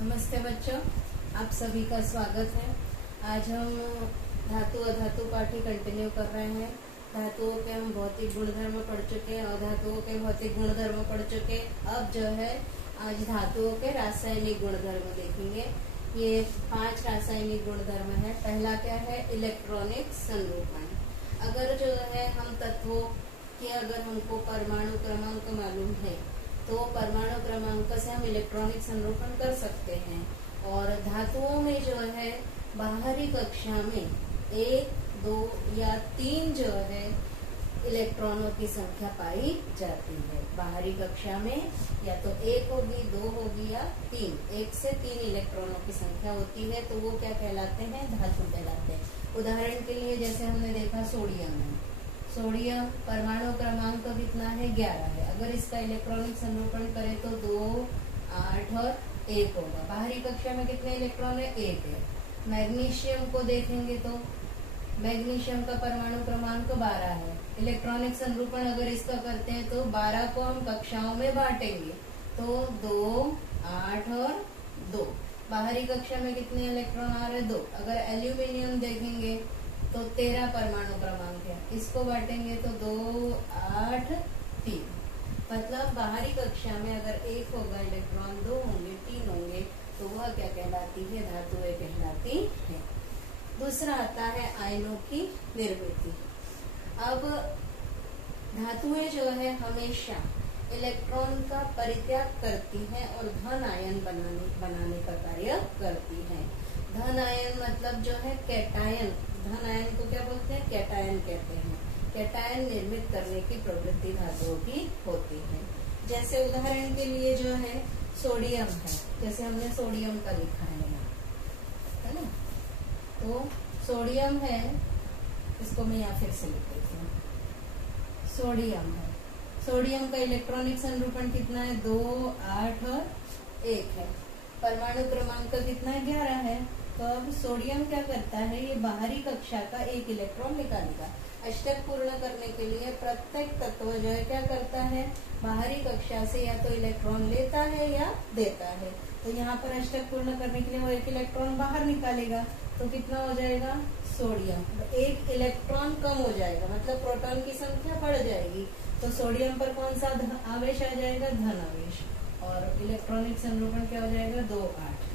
नमस्ते बच्चों, आप सभी का स्वागत है। आज हम धातु अधातु पाठी कंटिन्यू कर रहे हैं। धातुओं के हम भौतिक गुणधर्म पढ़ चुके हैं और धातुओं के भौतिक गुणधर्म पढ़ चुके। अब जो है आज धातुओं के रासायनिक गुणधर्म देखेंगे। ये 5 रासायनिक गुणधर्म है। पहला क्या है? इलेक्ट्रॉनिक संरूपण। अगर जो है हम तत्वों के अगर हमको परमाणु क्रमांक मालूम है तो परमाणु क्रमांक से हम इलेक्ट्रॉनिक संरूपण कर सकते हैं। और धातुओं में जो है बाहरी कक्षा में 1, 2 या 3 जो है इलेक्ट्रॉनों की संख्या पाई जाती है। बाहरी कक्षा में या तो 1 होगी, 2 होगी या 3, 1 से 3 इलेक्ट्रॉनों की संख्या होती है, तो वो क्या कहलाते हैं? धातु कहलाते हैं। उदाहरण के लिए जैसे हमने देखा सोडियम है। सोडियम परमाणु क्रमांक कितना है? 11 है। अगर इसका इलेक्ट्रॉनिक संरूपण करें तो 2, 8 और 1 होगा। बाहरी कक्षा में कितने इलेक्ट्रॉन है? 1 है। मैग्नीशियम को देखेंगे तो मैग्नीशियम का परमाणु क्रमांक 12 है। इलेक्ट्रॉनिक संरूपण अगर इसका करते हैं तो 12 को हम कक्षाओं में बांटेंगे तो 2, 8 और 2। बाहरी कक्षा में कितने इलेक्ट्रॉन आ रहे हैं? 2। अगर एल्यूमिनियम देखेंगे तो 13 परमाणु क्रमांक है। इसको बांटेंगे तो 2, 8, 3। मतलब बाहरी कक्षा में अगर 1 होगा इलेक्ट्रॉन, 2 होंगे, 3 होंगे, तो वह क्या कहलाती है? धातुएं कहलाती है। दूसरा आता है आयनों की निर्मिति। अब धातुएं जो है हमेशा इलेक्ट्रॉन का परित्याग करती हैं और धन आयन बनाने का कार्य करती हैं। धन आयन मतलब जो है कैटायन। धन आयन को क्या बोलते हैं? कैटायन कहते हैं। कैटायन निर्मित करने की प्रवृत्ति धातुओं की होती है। जैसे उदाहरण के लिए जो है सोडियम है। जैसे हमने सोडियम का लिखा है यहाँ, है ना? तो सोडियम है, इसको मैं यहाँ फिर से लिख देती हूँ। सोडियम है। सोडियम का इलेक्ट्रॉनिक संरूपण कितना है? 2, 8 और 1 है। परमाणु क्रमांक कितना है? 11 है। तो अब सोडियम क्या करता है? ये बाहरी कक्षा का 1 इलेक्ट्रॉन निकालेगा। अष्टक पूर्ण करने के लिए प्रत्येक तत्व जो है क्या करता है? बाहरी कक्षा से या तो इलेक्ट्रॉन लेता है या देता है। तो यहाँ पर अष्टक पूर्ण करने के लिए वो 1 इलेक्ट्रॉन बाहर निकालेगा तो कितना हो जाएगा? सोडियम 1 इलेक्ट्रॉन कम हो जाएगा, मतलब प्रोटॉन की संख्या बढ़ जाएगी। तो सोडियम पर कौन सा आवेश आ जाएगा? धन आवेश। और इलेक्ट्रॉनिक संरूपण क्या हो जाएगा? 2, 8।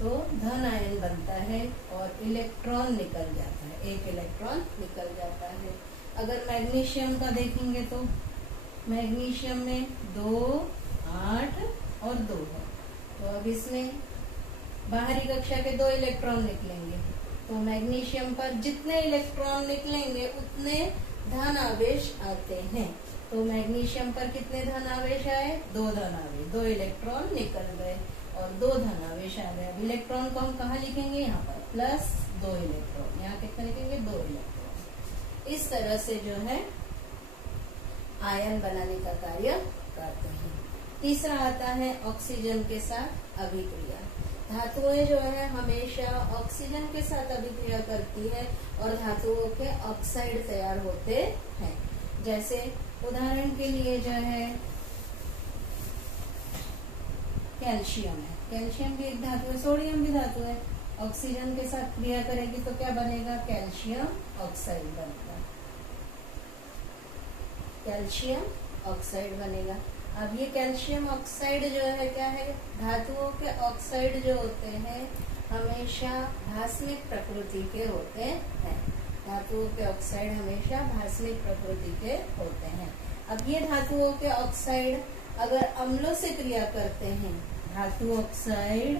तो धन आयन बनता है और इलेक्ट्रॉन निकल जाता है, 1 इलेक्ट्रॉन निकल जाता है। अगर मैग्नीशियम का देखेंगे तो मैग्नीशियम में 2, 8 और 2 है। तो अब इसमें बाहरी कक्षा के 2 इलेक्ट्रॉन निकलेंगे। तो मैग्नीशियम पर जितने इलेक्ट्रॉन निकलेंगे उतने धन आवेश आते हैं। तो मैग्नीशियम पर कितने धन आवेश आए? 2 धन आवेश। 2 इलेक्ट्रॉन निकल गए और 2 धन आवेश आ गए। इलेक्ट्रॉन को हम कहाँ लिखेंगे? यहाँ पर प्लस 2 इलेक्ट्रॉन। यहाँ कितने लिखेंगे? 2 इलेक्ट्रॉन। इस तरह से जो है आयन बनाने का कार्य करते हैं। तीसरा आता है ऑक्सीजन के साथ अभिक्रिया। धातुएं जो है हमेशा ऑक्सीजन के साथ अभिक्रिया करती है और धातुओं के ऑक्साइड तैयार होते हैं। जैसे उदाहरण के लिए जो है कैल्शियम है। कैल्शियम भी एक धातु है, सोडियम भी धातु है। ऑक्सीजन के साथ क्रिया करेगी तो क्या बनेगा? कैल्शियम ऑक्साइड बनेगा। कैल्शियम ऑक्साइड बनेगा। अब ये कैल्शियम ऑक्साइड जो है क्या है? धातुओं के ऑक्साइड जो होते हैं हमेशा भास्मिक प्रकृति के होते हैं। धातुओं के ऑक्साइड हमेशा भास्मिक प्रकृति के होते हैं। अब ये धातुओं के ऑक्साइड अगर अम्लों से क्रिया करते हैं, धातु ऑक्साइड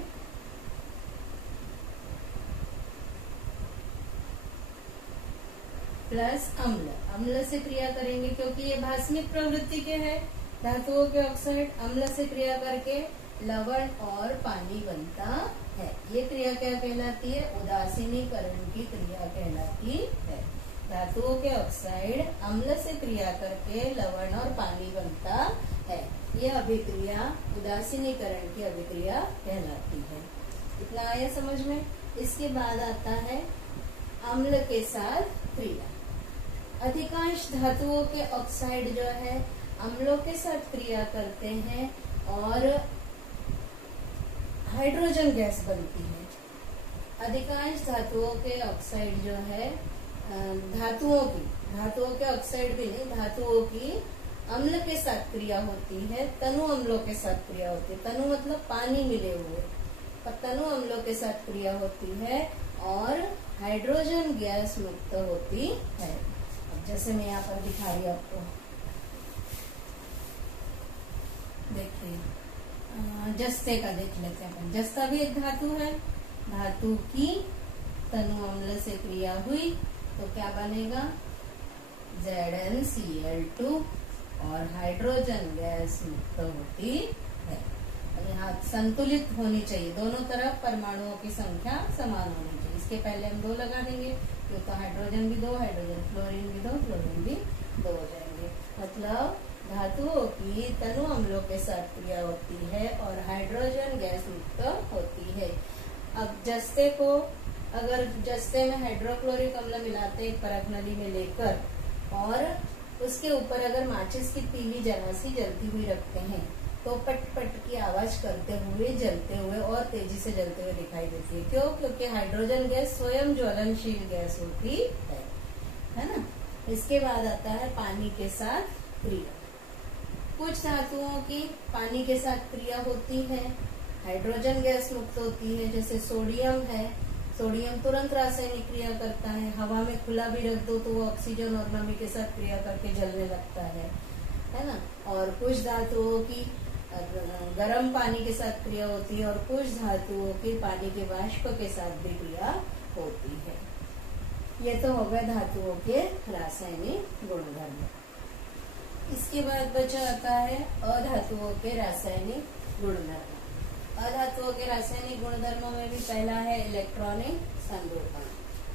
प्लस अम्ल, अम्ल से क्रिया करेंगे क्योंकि ये भास्मिक प्रवृत्ति के हैं। धातुओं के ऑक्साइड अम्ल से क्रिया करके लवण और पानी बनता है। ये क्रिया क्या कहलाती है? उदासीनीकरण की क्रिया कहलाती है। धातुओं के ऑक्साइड अम्ल से क्रिया करके लवण और पानी बनता है। यह अभिक्रिया उदासीनीकरण की अभिक्रिया कहलाती है। इतना आया समझ में? इसके बाद आता है अम्ल के साथ क्रिया। अधिकांश धातुओं के ऑक्साइड जो है अम्लों के साथ क्रिया करते हैं और हाइड्रोजन गैस बनती है। अधिकांश धातुओं के ऑक्साइड जो है धातुओं के ऑक्साइड भी नहीं, धातुओं की अम्ल के साथ क्रिया होती है, तनु अम्लों के साथ क्रिया होती है। तनु मतलब पानी मिले हुए, तनु अम्लों के साथ क्रिया होती है और हाइड्रोजन गैस मुक्त होती है। अब जैसे मैं यहाँ पर दिखा रही हूँ आपको, देखिए जस्ते का देख लेते हैं अपन। जस्ता भी एक धातु है, धातु की तनु अम्ल से क्रिया हुई तो क्या बनेगा, ZnCl2 और हाइड्रोजन गैस मुक्त होती है। यहाँ संतुलित होनी चाहिए, दोनों तरफ परमाणुओं की संख्या समान होनी चाहिए। इसके पहले हम 2 लगा देंगे, क्यों तो हाइड्रोजन भी 2, हाइड्रोजन फ्लोरीन भी 2, फ्लोरीन भी 2 हो जाएंगे। मतलब धातुओं की तनु अम्लों के साथ क्रिया होती है और हाइड्रोजन गैस मुक्त होती है। अब जस्ते को, अगर जस्ते में हाइड्रोक्लोरिक अम्ल मिलाते एक परख नली में लेकर और उसके ऊपर अगर माचिस की तीली जरा सी जलती हुई रखते हैं तो पट पट की आवाज करते हुए, जलते हुए और तेजी से जलते हुए दिखाई देती है। क्यों? क्योंकि हाइड्रोजन गैस स्वयं ज्वलनशील गैस होती है ना। इसके बाद आता है पानी के साथ क्रिया। कुछ धातुओं की पानी के साथ क्रिया होती है, हाइड्रोजन गैस मुक्त होती है। जैसे सोडियम है, सोडियम तुरंत रासायनिक क्रिया करता है, हवा में खुला भी रख दो तो वो ऑक्सीजन और नमी के साथ क्रिया करके जलने लगता है ना। और कुछ धातुओं की गर्म पानी के साथ क्रिया होती है और कुछ धातुओं की पानी के वाष्प के साथ भी क्रिया होती है। ये तो हो गए धातुओं के रासायनिक गुणधर्म। इसके बाद बचा आता है अधातुओं के रासायनिक गुणधर्म। अधातुओं के रासायनिक गुणधर्मों में भी पहला है इलेक्ट्रॉनिक संरूपण।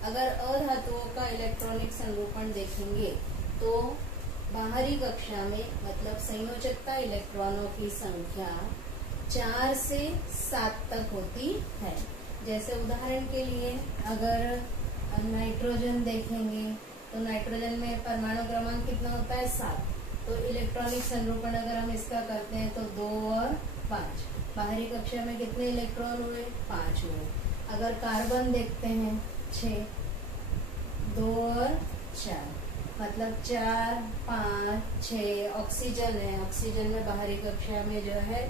अगर अधातुओं का इलेक्ट्रॉनिक संरूपण देखेंगे तो बाहरी कक्षा में मतलब संयोजकता इलेक्ट्रॉनों की संख्या 4 से 7 तक होती है। जैसे उदाहरण के लिए अगर नाइट्रोजन देखेंगे तो नाइट्रोजन में परमाणु क्रमांक कितना होता है, 7। तो इलेक्ट्रॉनिक संरूपण अगर हम इसका करते हैं तो 2 और 5। बाहरी कक्षा में कितने इलेक्ट्रॉन हुए, 5 हुए। अगर कार्बन देखते हैं 6, 2 और 4 मतलब 4, 5, 6। ऑक्सीजन है, ऑक्सीजन में बाहरी कक्षा में जो है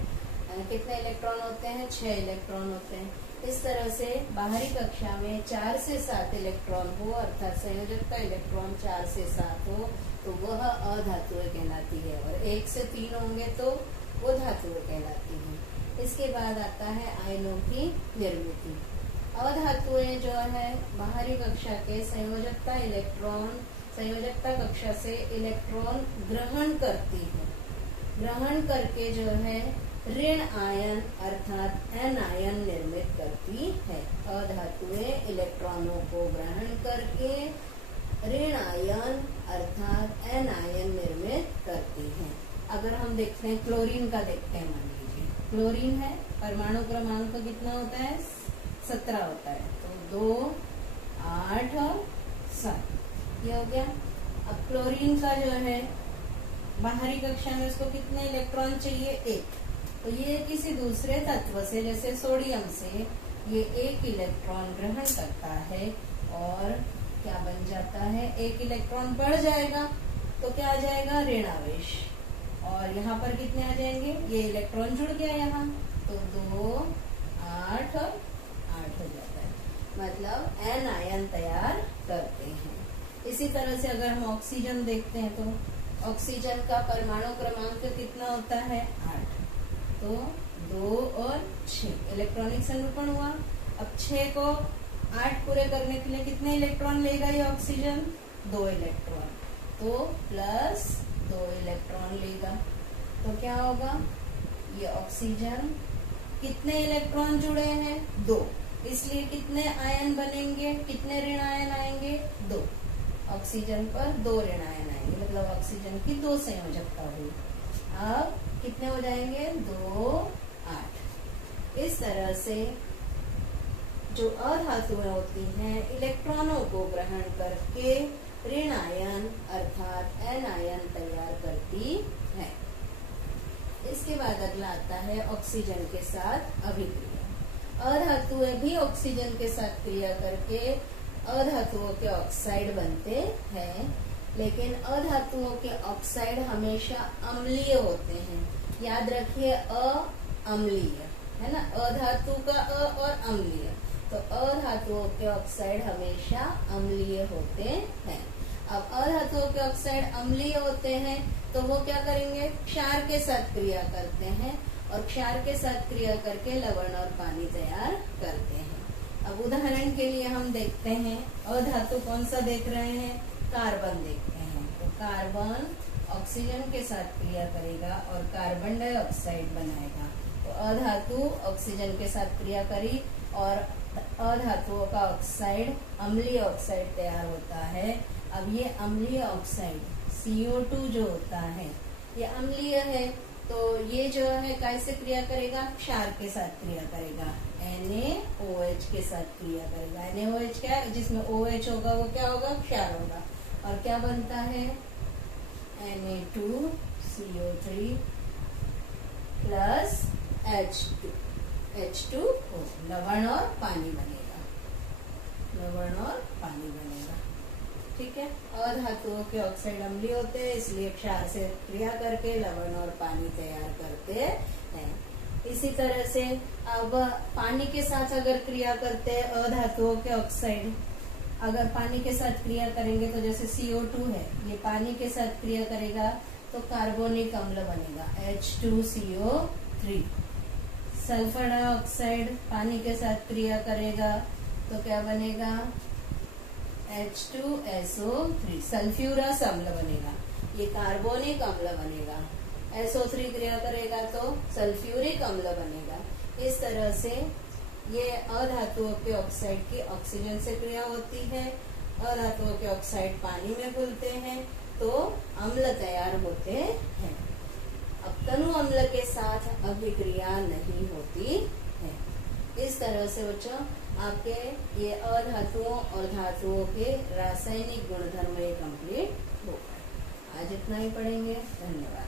कितने इलेक्ट्रॉन होते हैं, 6 इलेक्ट्रॉन होते हैं। इस तरह से बाहरी कक्षा में 4 से 7 इलेक्ट्रॉन हो अर्थात संयोजकता इलेक्ट्रॉन 4 से 7 हो तो वह अधातुएं कहलाती है, और 1 से 3 होंगे तो वो धातुएं कहलाती है। इसके बाद आता है आयनों की निर्मिति। अधातुएं जो है बाहरी कक्षा के संयोजकता कक्षा से इलेक्ट्रॉन ग्रहण करती है। ग्रहण करके जो है ऋण आयन अर्थात एन आयन निर्मित करती है। अधातुएं इलेक्ट्रॉनों को ग्रहण करके ऋण आयन अर्थात एन आयन निर्मित करती हैं। अगर हम देखते हैं क्लोरीन का, देखते हैं, मान लीजिए क्लोरीन है, परमाणु क्रमांक कितना होता है, 17 होता है। तो 2, 8 और 7 ये हो गया। अब क्लोरीन का जो है बाहरी कक्षा में उसको कितने इलेक्ट्रॉन चाहिए, 1। तो ये किसी दूसरे तत्व से जैसे सोडियम से ये 1 इलेक्ट्रॉन ग्रहण करता है और क्या बन जाता है, 1 इलेक्ट्रॉन बढ़ जाएगा तो क्या आ जाएगा, ऋण आवेश। और यहाँ पर कितने आ जाएंगे, ये इलेक्ट्रॉन जुड़ गया यहाँ, तो 2, 8 और 8 हो जाता है। मतलब एन आयन तैयार करते हैं। इसी तरह से अगर हम ऑक्सीजन देखते हैं तो ऑक्सीजन का परमाणु क्रमांक कितना होता है, 8। तो 2 और 6 इलेक्ट्रॉनिक संरूपण हुआ। अब 6 को 8 पूरे करने के लिए कितने इलेक्ट्रॉन लेगा ये ऑक्सीजन, 2 इलेक्ट्रॉन। तो प्लस 2 इलेक्ट्रॉन लेगा। तो क्या होगा, ये ऑक्सीजन कितने इलेक्ट्रॉन जुड़े हैं, 2, इसलिए कितने आयन बनेंगे, कितने ऋण आयन आएंगे, 2। ऑक्सीजन पर 2 ऋण आयन आएंगे, मतलब ऑक्सीजन की 2 संयोजकता हुई। अब कितने हो जाएंगे, 2, 8। इस तरह से जो अधातुएं होती हैं इलेक्ट्रॉनों को ग्रहण करके ऋण आयन अर्थात एन आयन तैयार करती है। इसके बाद अगला आता है ऑक्सीजन के साथ अभिक्रिया। अधातुएं भी ऑक्सीजन के साथ क्रिया करके अधातुओं के ऑक्साइड बनते हैं, लेकिन अधातुओं के ऑक्साइड हमेशा अम्लीय होते हैं। याद रखिए, अम्लीय है ना, अधातु का और अम्लीय, तो अधातुओं के ऑक्साइड हमेशा अम्लीय होते हैं। अब अधातुओं के ऑक्साइड अम्लीय होते हैं तो वो क्या करेंगे, क्षार के साथ क्रिया करते हैं और क्षार के साथ क्रिया करके लवण और पानी तैयार करते हैं। अब उदाहरण के लिए हम देखते हैं, अधातु कौन सा देख रहे हैं, कार्बन देखते हैं। तो कार्बन ऑक्सीजन के साथ क्रिया करेगा और कार्बन डाइऑक्साइड बनाएगा। तो अधातु ऑक्सीजन के साथ क्रिया करी और अधातुओं का ऑक्साइड अम्लीय ऑक्साइड तैयार होता है। अब ये अम्लीय ऑक्साइड CO2 जो होता है ये अम्लीय है, तो ये जो है कैसे क्रिया करेगा, क्षार के साथ क्रिया करेगा, NaOH के साथ क्रिया करेगा। NaOH क्या है, जिसमें OH होगा वो क्या होगा, क्षार होगा, और क्या बनता है, Na2CO3 प्लस H2O, लवण और पानी बनेगा, लवण और पानी बनेगा। ठीक है, अधातुओं के ऑक्साइड अम्लीय होते हैं, इसलिए क्षार से क्रिया करके लवण और पानी तैयार करते हैं। इसी तरह से अब पानी के साथ अगर क्रिया करते हैं अधातुओं के ऑक्साइड, अगर पानी के साथ क्रिया करेंगे तो जैसे CO2 है, ये पानी के साथ क्रिया करेगा तो कार्बोनिक अम्ल बनेगा, H2CO3। सल्फर डाइऑक्साइड पानी के साथ क्रिया करेगा तो क्या बनेगा, H2SO3, सल्फ्यूरस अम्ल बनेगा, ये कार्बोनिक अम्ल बनेगा। SO3 क्रिया करेगा तो सल्फ्यूरिक अम्ल बनेगा। इस तरह से ये अधातुओं के ऑक्साइड की ऑक्सीजन से क्रिया होती है, अधातुओं के ऑक्साइड पानी में घुलते हैं तो अम्ल तैयार होते हैं। अब तनु अम्ल के साथ अभिक्रिया नहीं होती है। इस तरह से बच्चों आपके ये अधातुओं और धातुओं के रासायनिक गुणधर्म कंप्लीट हो गए। आज इतना ही पढ़ेंगे। धन्यवाद।